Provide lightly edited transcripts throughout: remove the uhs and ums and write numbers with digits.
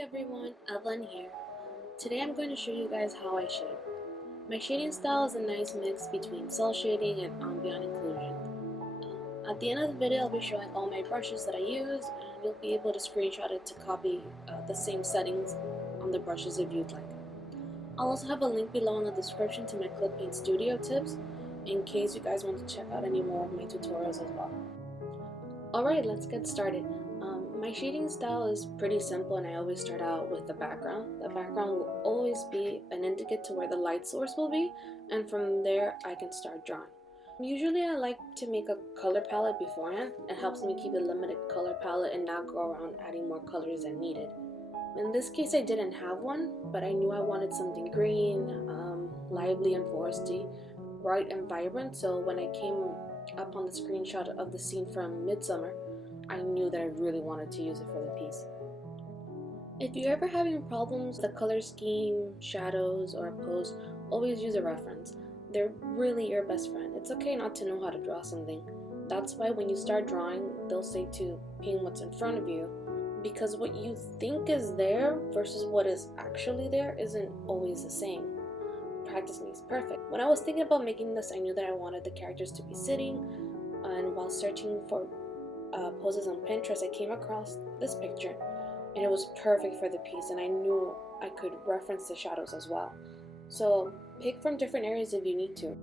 everyone, Evelyn here. Today I'm going to show you guys how I shade. My shading style is a nice mix between cel shading and ambient occlusion. At the end of the video I'll be showing all my brushes that I use, and you'll be able to screenshot it to copy the same settings on the brushes if you'd like. I'll also have a link below in the description to my Speedpaint studio tips in case you guys want to check out any more of my tutorials as well. Alright, let's get started. My shading style is pretty simple, and I always start out with the background. The background will always be an indicate to where the light source will be, and from there I can start drawing. Usually I like to make a color palette beforehand. It helps me keep a limited color palette and not go around adding more colors than needed. In this case I didn't have one, but I knew I wanted something green, lively and foresty, bright and vibrant, so when I came up on the screenshot of the scene from Midsummer, I knew that I really wanted to use it for the piece. If you're ever having problems with the color scheme, shadows, or a pose, always use a reference. They're really your best friend. It's okay not to know how to draw something. That's why when you start drawing, they'll say to paint what's in front of you, because what you think is there versus what is actually there isn't always the same. Practice makes perfect. When I was thinking about making this, I knew that I wanted the characters to be sitting, and while searching for poses on Pinterest, I came across this picture, and it was perfect for the piece, and I knew I could reference the shadows as well. So pick from different areas if you need to.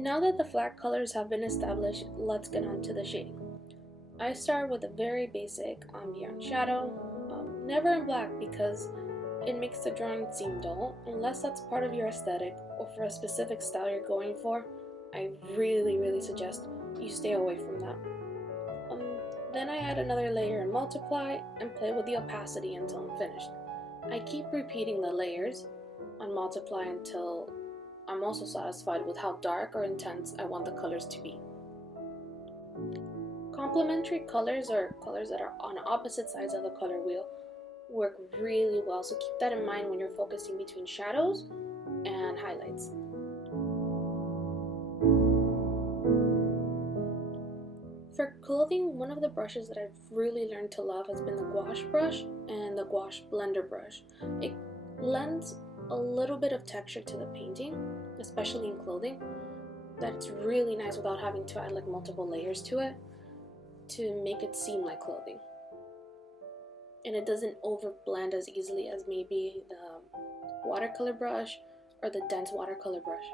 Now that the flat colors have been established, let's get on to the shading. I start with a very basic ambient shadow, never in black because it makes the drawing seem dull. Unless that's part of your aesthetic or for a specific style you're going for, I really suggest you stay away from that. Then I add another layer and multiply and play with the opacity until I'm finished. I keep repeating the layers on multiply until I'm also satisfied with how dark or intense I want the colors to be. Complementary colors, or colors that are on opposite sides of the color wheel, work really well, so keep that in mind when you're focusing between shadows and highlights. For clothing, one of the brushes that I've really learned to love has been the gouache brush and the gouache blender brush. It lends a little bit of texture to the painting, especially in clothing, that's really nice without having to add like multiple layers to it to make it seem like clothing. And it doesn't over blend as easily as maybe the watercolor brush or the dense watercolor brush.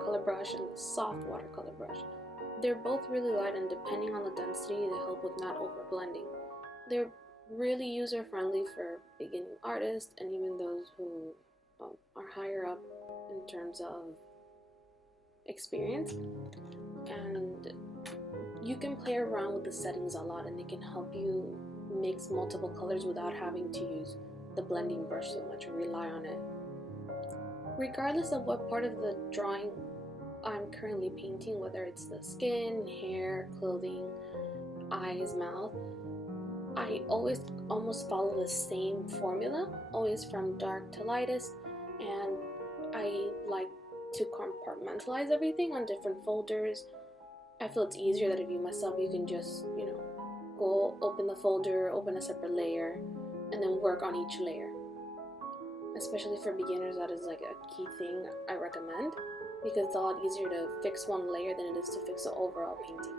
watercolor brush and the soft watercolor brush. They're both really light, and depending on the density, they help with not over blending. They're really user friendly for beginning artists and even those who are higher up in terms of experience. And you can play around with the settings a lot, and they can help you mix multiple colors without having to use the blending brush so much or rely on it. Regardless of what part of the drawing I'm currently painting, whether it's the skin, hair, clothing, eyes, mouth, I always almost follow the same formula, always from dark to lightest, and I like to compartmentalize everything on different folders. I feel it's easier that if you mess up, you can just, go open the folder, open a separate layer, and then work on each layer. Especially for beginners, that is like a key thing I recommend, because it's a lot easier to fix one layer than it is to fix the overall painting.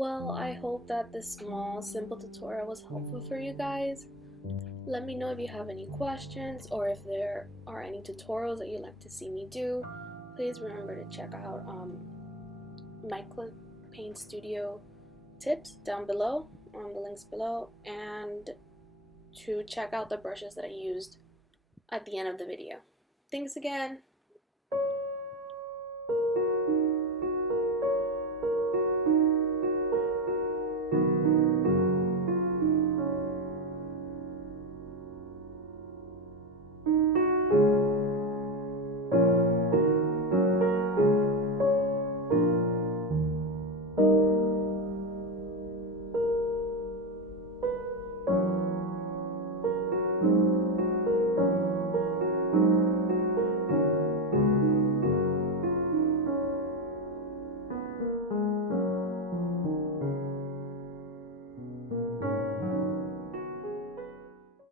Well, I hope that this small, simple tutorial was helpful for you guys. Let me know if you have any questions or if there are any tutorials that you'd like to see me do. Please remember to check out my Paint Studio tips down below on the links below, and to check out the brushes that I used at the end of the video. Thanks again.